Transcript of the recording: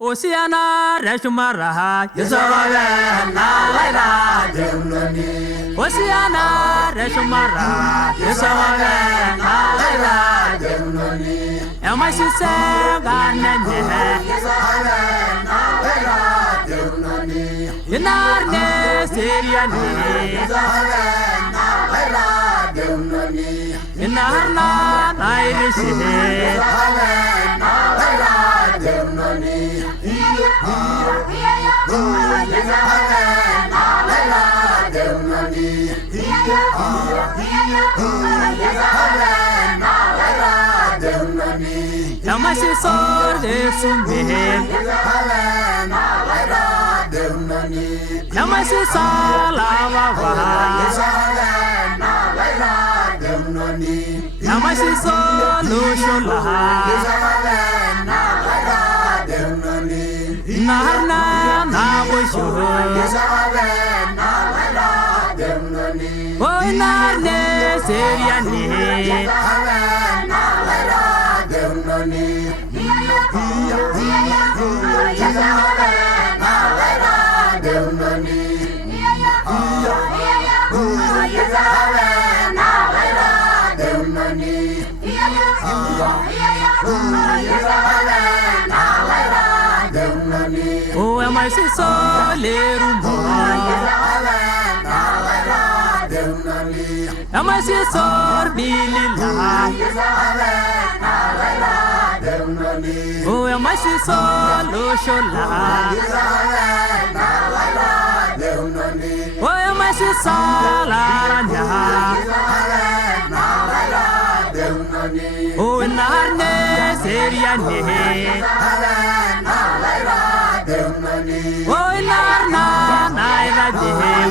Oceana Reshumaraha Yusavana Laira Demnani Oceana Reshumara Yusavana Laira Demnani Amasi Saganane Yusavana Laira Demnani Inarne Syriani Yusavana Laira Demnani Inarna Nairishi Yusavana Laira Demnani Yamasi sor de sumbe Yamasi salava Yamasi solution Narna na bushu Oi narne seriani Oh, am I so am I so oh, am I so oh, am I oh, narne seriani oh, narna naira dem